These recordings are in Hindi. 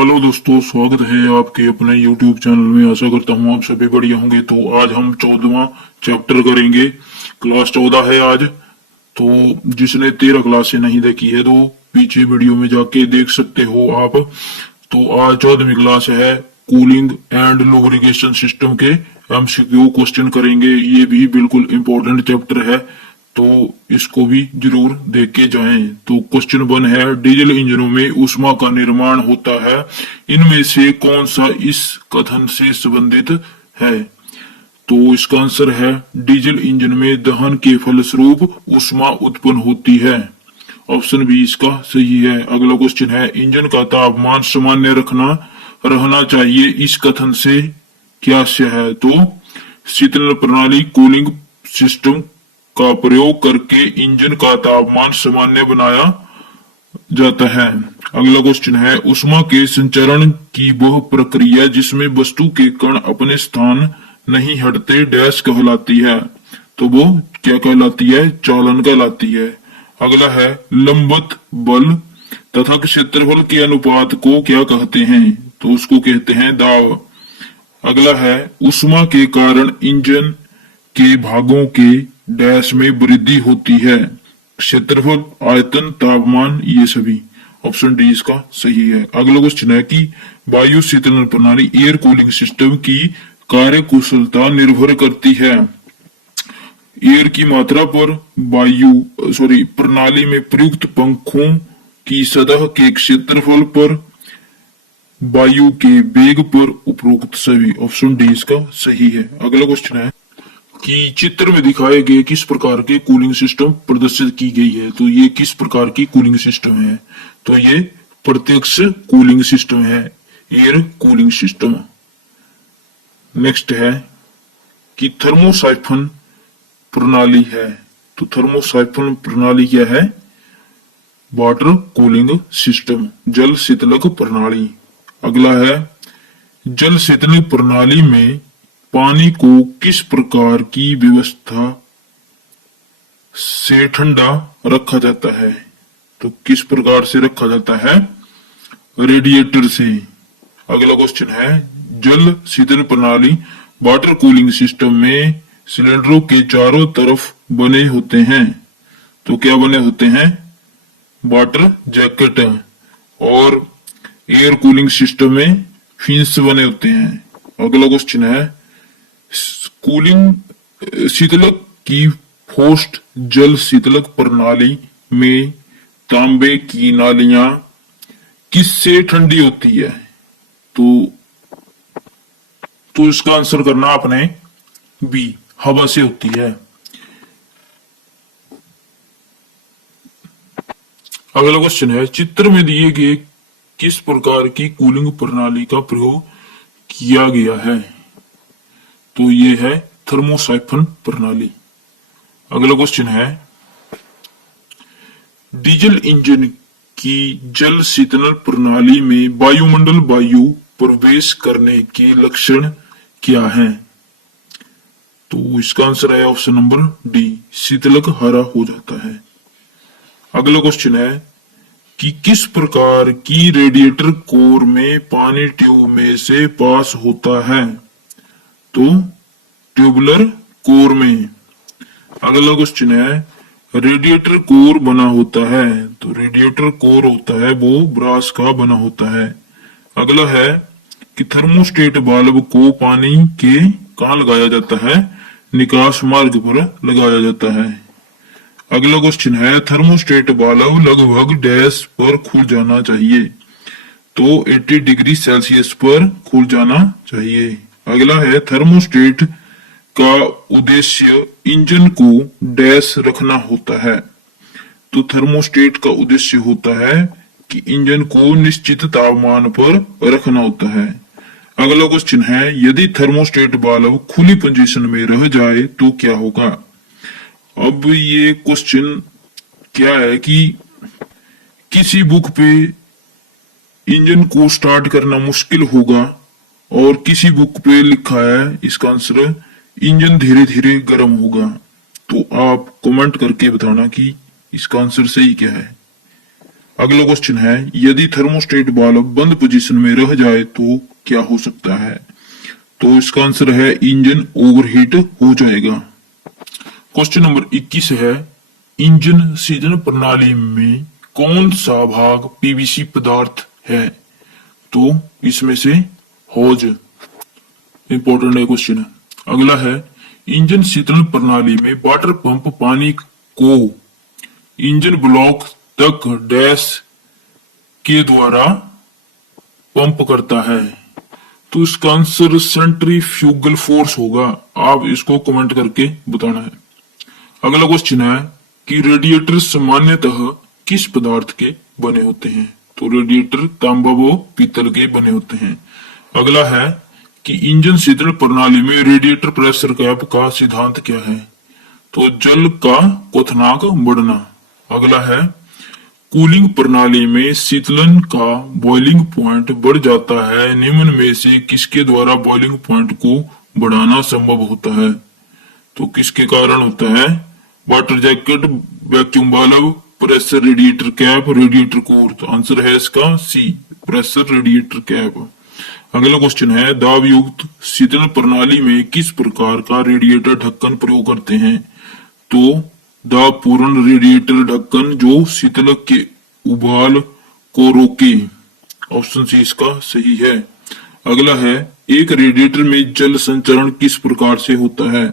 हेलो दोस्तों, स्वागत है आपके अपने YouTube चैनल में। आशा करता हूँ आप सभी बढ़िया होंगे। तो आज हम 14वां चैप्टर करेंगे। क्लास 14 है आज। तो जिसने 13 क्लास से नहीं देखी है तो पीछे वीडियो में जाके देख सकते हो आप। तो आज 14वीं क्लास है। कूलिंग एंड लुब्रिकेशन सिस्टम के MCQ क्वेश्चन करेंगे। ये भी बिल्कुल इंपॉर्टेंट चैप्टर है, तो इसको भी जरूर देख के जाएं। तो क्वेश्चन 1 है, डीजल इंजनों में ऊष्मा का निर्माण होता है, इनमें से कौन सा इस कथन से संबंधित है? तो इसका आंसर है, डीजल इंजन में दहन के फलस्वरूप ऊष्मा उत्पन्न होती है। ऑप्शन बी इसका सही है। अगला क्वेश्चन है, इंजन का तापमान सामान्य रहना चाहिए, इस कथन से क्या आशय है? तो शीतलन प्रणाली कूलिंग सिस्टम का प्रयोग करके इंजन का तापमान सामान्य बनाया जाता है। अगला क्वेश्चन है, ऊष्मा के संचरण की वह प्रक्रिया जिसमें वस्तु के कण अपने स्थान नहीं हटते डैश कहलाती है। तो वो क्या कहलाती है? चालन कहलाती है। अगला है, लंबवत बल तथा क्षेत्रफल के अनुपात को क्या कहते हैं? तो उसको कहते हैं दाब। अगला है, ऊष्मा के कारण इंजन के भागों के डैश में वृद्धि होती है। क्षेत्रफल, आयतन, तापमान, ये सभी। ऑप्शन डी इसका सही है। अगला क्वेश्चन है कि वायु शीतलन प्रणाली एयर कूलिंग सिस्टम की कार्य कुशलता निर्भर करती है। एयर की मात्रा पर, प्रणाली में प्रयुक्त पंखों की सतह के क्षेत्रफल पर, वायु के वेग पर, उपरोक्त सभी। ऑप्शन डी इसका सही है। अगला क्वेश्चन है कि चित्र में दिखाए गए किस प्रकार के कूलिंग सिस्टम प्रदर्शित की गई है? तो ये किस प्रकार की कूलिंग सिस्टम है? तो ये प्रत्यक्ष कूलिंग सिस्टम है, एयर कूलिंग सिस्टम। नेक्स्ट है कि थर्मोसाइफन प्रणाली है। तो थर्मोसाइफन प्रणाली क्या है? वाटर कूलिंग सिस्टम, जल शीतलक प्रणाली। अगला है, जल शीतलक प्रणाली में पानी को किस प्रकार की व्यवस्था से ठंडा रखा जाता है? तो किस प्रकार से रखा जाता है? रेडिएटर से। अगला क्वेश्चन है, जल शीतल प्रणाली वाटर कूलिंग सिस्टम में सिलेंडरों के चारों तरफ बने होते हैं। तो क्या बने होते हैं? Water jacket. और एयर कूलिंग सिस्टम में फिन्स बने होते हैं। अगला क्वेश्चन है, कूलिंग शीतलक की फोर्स्ड जल शीतलक प्रणाली में तांबे की नालियां किससे ठंडी होती है? तो इसका आंसर करना आपने बी, हवा से होती है। अगला क्वेश्चन है, चित्र में दिए गए किस प्रकार की कूलिंग प्रणाली का प्रयोग किया गया है? तो ये है थर्मोसाइफन प्रणाली। अगला क्वेश्चन है, डीजल इंजन की जल शीतलन प्रणाली में वायुमंडल वायु प्रवेश करने के लक्षण क्या हैं? तो इसका आंसर है ऑप्शन नंबर डी, शीतलक हरा हो जाता है। अगला क्वेश्चन है कि किस प्रकार की रेडिएटर कोर में पानी ट्यूब में से पास होता है? तो ट्यूबुलर कोर में। अगला क्वेश्चन है, रेडिएटर कोर बना होता है। तो रेडिएटर कोर होता है वो ब्रास का बना होता है। अगला है कि थर्मोस्टेट वाल्व को पानी के कहाँ लगाया जाता है? निकास मार्ग पर लगाया जाता है। अगला क्वेश्चन है, थर्मोस्टेट वाल्व लगभग डैश पर खुल जाना चाहिए? तो 80 डिग्री सेल्सियस पर खुल जाना चाहिए। अगला है, थर्मोस्टेट का उद्देश्य इंजन को डैश रखना होता है? तो थर्मोस्टेट का उद्देश्य होता है कि इंजन को निश्चित तापमान पर रखना होता है। अगला क्वेश्चन है, यदि थर्मोस्टेट वाल्व खुली पोजीशन में रह जाए तो क्या होगा? अब ये क्वेश्चन क्या है कि किसी बुक पे इंजन को स्टार्ट करना मुश्किल होगा और किसी बुक पे लिखा है इसका आंसर इंजन धीरे धीरे गर्म होगा। तो आप कमेंट करके बताना कि इसका आंसर सही क्या है। अगला क्वेश्चन है, यदि थर्मोस्टेट वाल्व बंद पोजीशन में रह जाए तो क्या हो सकता है? तो इसका आंसर है इंजन ओवरहीट हो जाएगा। क्वेश्चन नंबर 21 है, इंजन शीतलन प्रणाली में कौन सा भाग पीवीसी पदार्थ है? तो इसमें से होज इंपॉर्टेंट है क्वेश्चन। अगला है, इंजन शीतलन प्रणाली में वाटर पंप पानी को इंजन ब्लॉक तक डैश के द्वारा पंप करता है। तो इसका आंसर सेंट्रीफ्यूगल फोर्स होगा। आप इसको कमेंट करके बताना है। अगला क्वेश्चन है कि रेडिएटर सामान्यतः किस पदार्थ के बने होते हैं? तो रेडिएटर तांबा व पीतल के बने होते हैं। अगला है कि इंजन शीतल प्रणाली में रेडिएटर प्रेशर कैप का सिद्धांत क्या है? तो जल का क्वथनांक बढ़ना। अगला है, कूलिंग प्रणाली में शीतलन का बॉइलिंग पॉइंट बढ़ जाता है, निम्न में से किसके द्वारा बॉइलिंग पॉइंट को बढ़ाना संभव होता है? तो किसके कारण होता है? Water jacket, vacuum valve, pressure radiator cap, radiator core. तो आंसर है इसका सी, प्रेशर रेडिएटर कैप। अगला क्वेश्चन है, दाब युक्त शीतलन प्रणाली में किस प्रकार का रेडिएटर ढक्कन प्रयोग करते हैं? तो दाब पूर्ण रेडिएटर ढक्कन जो शीतलक के उबाल को रोके। ऑप्शन सी इसका सही है। अगला है, एक रेडिएटर में जल संचरण किस प्रकार से होता है?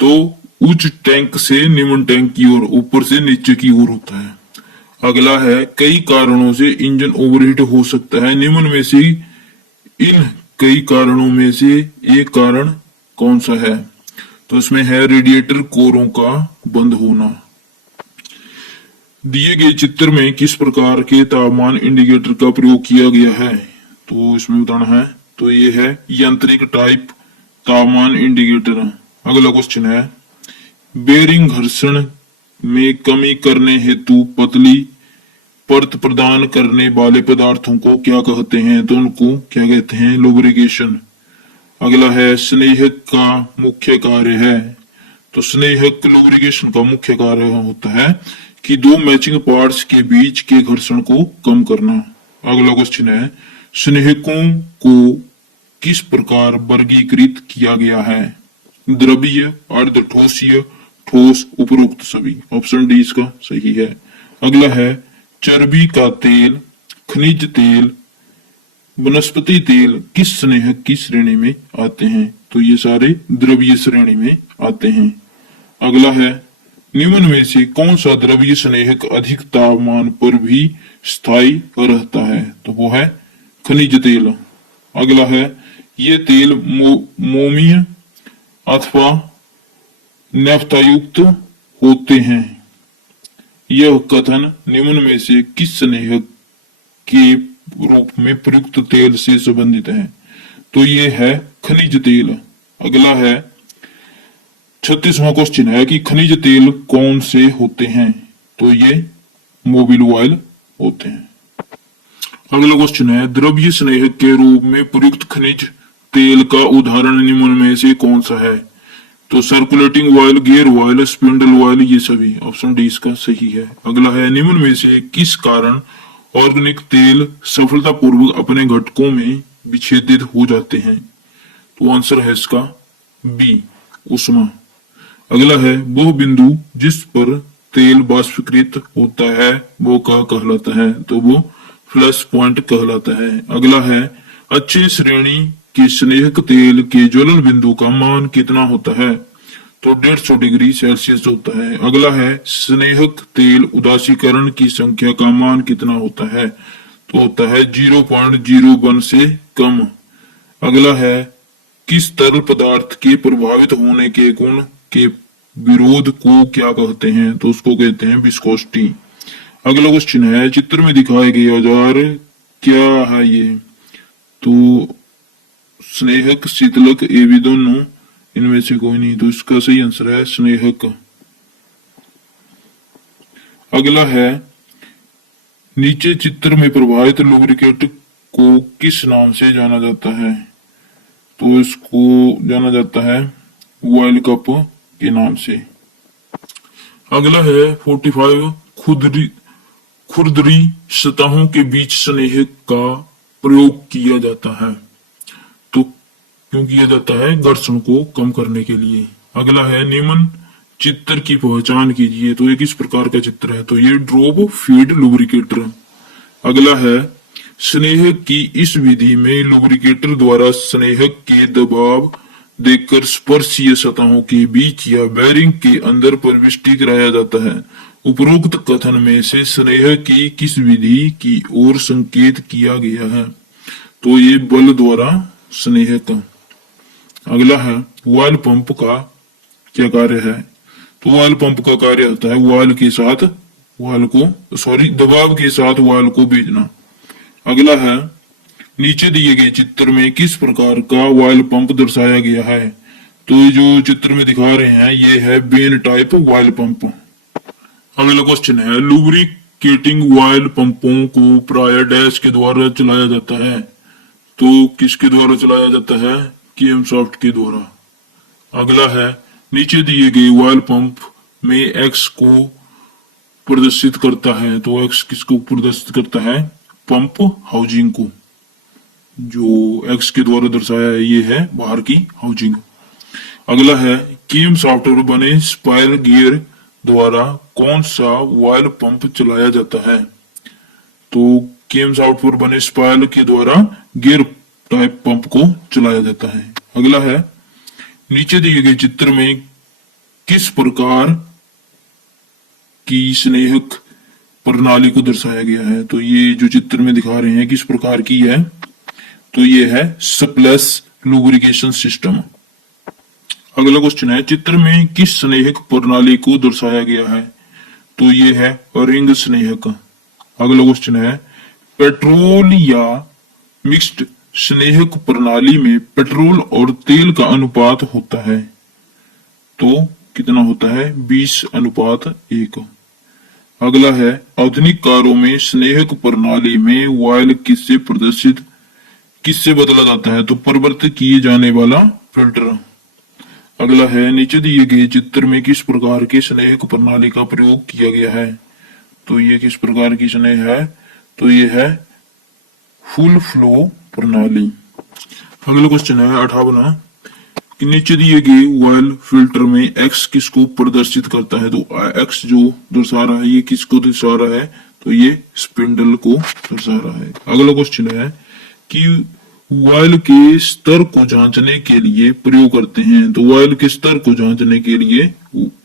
तो उच्च टैंक से निम्न टैंक की ओर, ऊपर से नीचे की ओर होता है। अगला है, कई कारणों से इंजन ओवरहीट हो सकता है, निम्न में से इन कई कारणों में से एक कारण कौन सा है? तो इसमें है रेडिएटर कोरों का बंद होना। दिए गए चित्र में किस प्रकार के तापमान इंडिकेटर का प्रयोग किया गया है? तो इसमें बताना है। तो ये है यांत्रिक टाइप तापमान इंडिकेटर। अगला क्वेश्चन है, बेरिंग घर्षण में कमी करने हेतु पतली परत प्रदान करने वाले पदार्थों को क्या कहते हैं? तो उनको क्या कहते हैं? लुब्रिकेशन। अगला है, स्नेहक का मुख्य कार्य है। तो स्नेहक लुब्रिकेशन का मुख्य कार्य होता है कि दो मैचिंग पार्ट्स के बीच के घर्षण को कम करना। अगला क्वेश्चन है, स्नेहकों को किस प्रकार वर्गीकृत किया गया है? द्रवीय, अर्धठोसीय, ठोस, उपरोक्त सभी। ऑप्शन डी इसका सही है। अगला है, चर्बी का तेल, खनिज तेल, वनस्पति तेल किस स्नेहक की श्रेणी में आते हैं? तो ये सारे द्रवीय श्रेणी में आते हैं। अगला है, निम्न में से कौन सा द्रवीय स्नेहक अधिक तापमान पर भी स्थायी रहता है? तो वो है खनिज तेल। अगला है, ये तेल मोमीय अथवा नैफ्थायुक्त होते हैं। यह कथन निम्न में से किस स्नेहक के रूप में प्रयुक्त तेल से संबंधित है? तो ये है खनिज तेल। अगला है, 36वां क्वेश्चन है कि खनिज तेल कौन से होते हैं? तो ये मोबिल ऑयल होते हैं। अगला क्वेश्चन है, द्रव्य स्नेहक के रूप में प्रयुक्त खनिज तेल का उदाहरण निम्न में से कौन सा है? तो circulating oil, gear oil, spindle oil, ये सभी। ऑप्शन डी इसका सही है। अगला है, निम्न में से किस कारण ऑर्गेनिक तेल सफलतापूर्वक अपने घटकों में विच्छेदित हो जाते हैं? तो आंसर है इसका बी, उष्मा। अगला है, वो बिंदु जिस पर तेल वाष्पीकृत होता है वो क्या कहलाता है? तो वो फ्लैश पॉइंट कहलाता है। अगला है, अच्छी श्रेणी के स्नेहक तेल के ज्वलन बिंदु का मान कितना होता है? तो 150 डिग्री सेल्सियस होता है। अगला है, स्नेहक तेल उदासीकरण की संख्या का मान कितना होता है? तो होता है 0.01 से कम। अगला है, किस तरल पदार्थ के प्रभावित होने के गुण के विरोध को क्या कहते हैं? तो उसको कहते हैं विस्कोसिटी। अगला क्वेश्चन है, चित्र में दिखाए गए औजार क्या है ये? तो स्नेहक, शीतलक, ये भी दोनों, इनमें से कोई नहीं। तो इसका सही आंसर है स्नेहक। अगला है, नीचे चित्र में प्रभावित लुब्रिकेट को किस नाम से जाना जाता है? तो इसको जाना जाता है ऑयल कप के नाम से। अगला है 45, खुरदरी सतहों के बीच स्नेह का प्रयोग किया जाता है। तो क्यों किया जाता है? घर्षण को कम करने के लिए। अगला है निम्न चित्र की पहचान कीजिए। तो ये किस प्रकार का चित्र है? तो ये ड्रॉप फीड लुब्रिकेटर। अगला है स्नेह की इस विधि में लुब्रिकेटर द्वारा स्नेह के दबाव देकर स्पर्शीय सतहों के बीच या बेरिंग के अंदर प्रविष्टि कराया जाता है। उपरोक्त कथन में से स्नेह की किस विधि की ओर संकेत किया गया है? तो ये बल द्वारा स्नेह का। अगला है वाल पंप का क्या कार्य है? तो वाल पंप का कार्य होता है दबाव के साथ वाल को भेजना। अगला है नीचे दिए गए चित्र में किस प्रकार का वाल पंप दर्शाया गया है? तो जो चित्र में दिखा रहे हैं ये है बेन टाइप वाल पंप। अगला क्वेश्चन है लुब्रिकेटिंग वाल पंपों को प्राय डैश के द्वारा चलाया जाता है। तो किसके द्वारा चलाया जाता है? केम सॉफ्ट के द्वारा। अगला है नीचे दिए गए वाल पंप में एक्स को प्रदर्शित करता है। तो एक्स किसको प्रदर्शित करता है? पंप हाउसिंग को। जो एक्स के द्वारा दर्शाया है ये है बाहर की हाउसिंग। अगला है केम सॉफ्टवेयर बने स्पाइरल गियर द्वारा कौन सा वाल पंप चलाया जाता है? तो केम सॉफ्टवेयर बने स्पाइरल के द्वारा गियर टाइप पंप को चलाया जाता है। अगला है नीचे दिए गए चित्र में किस प्रकार की स्नेहक प्रणाली को दर्शाया गया है? तो ये जो चित्र में दिखा रहे हैं किस प्रकार की है? तो ये है स्प्लैश लुब्रिकेशन सिस्टम। अगला क्वेश्चन है चित्र में किस स्नेहक प्रणाली को दर्शाया गया है? तो ये है रिंग स्नेहक। अगला क्वेश्चन है पेट्रोल या मिक्स्ड स्नेहक प्रणाली में पेट्रोल और तेल का अनुपात होता है। तो कितना होता है? 20:1। अगला है आधुनिक कारों में स्नेहक प्रणाली में वायल किससे बदला जाता है? तो परिवर्तित किए जाने वाला फिल्टर। अगला है नीचे दिए गए चित्र में किस प्रकार के स्नेहक प्रणाली का प्रयोग किया गया है? तो ये किस प्रकार की स्नेह है? तो ये है फुल फ्लो प्रणाली। अगला क्वेश्चन है 58 कि नीचे दिए गए वायल फिल्टर में एक्स किसको प्रदर्शित करता है? तो एक्स जो दर्शा रहा है ये किसको दर्शा रहा है? तो ये स्पिंडल को दर्शा रहा है। अगला क्वेश्चन है कि वायल के स्तर को जांचने के लिए प्रयोग करते हैं। तो वायल के स्तर को जांचने के लिए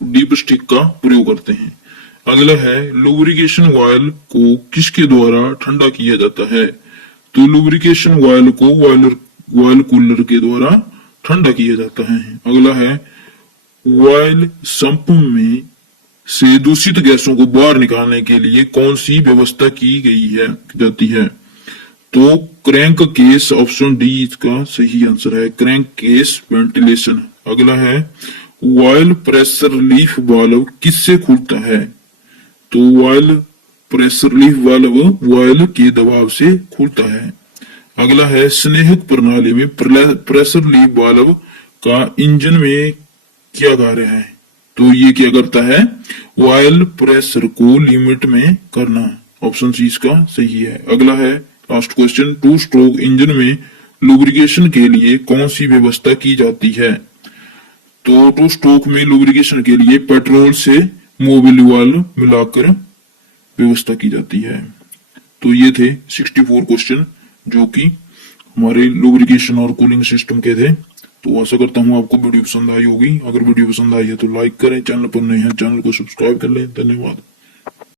डीप स्टिक का प्रयोग करते हैं। अगला है लुब्रिकेशन वायल को किसके द्वारा ठंडा किया जाता है? तो लुब्रिकेशन वायल को वायल कूलर के द्वारा ठंडा किया जाता है। अगला है वायल संप में से दूषित गैसों को बाहर निकालने के लिए कौन सी व्यवस्था की जाती है? तो क्रैंक केस ऑप्शन डी इसका सही आंसर है, क्रैंक केस वेंटिलेशन। अगला है वायल प्रेशर रिलीफ वाल्व किससे खुलता है? तो oil pressure relief valve oil के दबाव से खुलता है। अगला है स्नेहक प्रणाली में प्रेशर रिलीफ वाल्व का इंजन में क्या कार्य है? तो ये क्या करता है? वायल प्रेशर को लिमिट में करना। ऑप्शन सी इसका सही है। अगला है last question, two stroke engine में लुब्रिकेशन के लिए कौन सी व्यवस्था की जाती है? तो टू स्ट्रोक में लुब्रिकेशन के लिए पेट्रोल से मोबिल वाल्व मिलाकर व्यवस्था की जाती है। तो ये थे 64 क्वेश्चन जो कि हमारे लुब्रिकेशन और कूलिंग सिस्टम के थे। तो आशा करता हूँ आपको वीडियो पसंद आई होगी। अगर वीडियो पसंद आई है तो लाइक करें, चैनल पर नए हैं चैनल को सब्सक्राइब कर लें। धन्यवाद।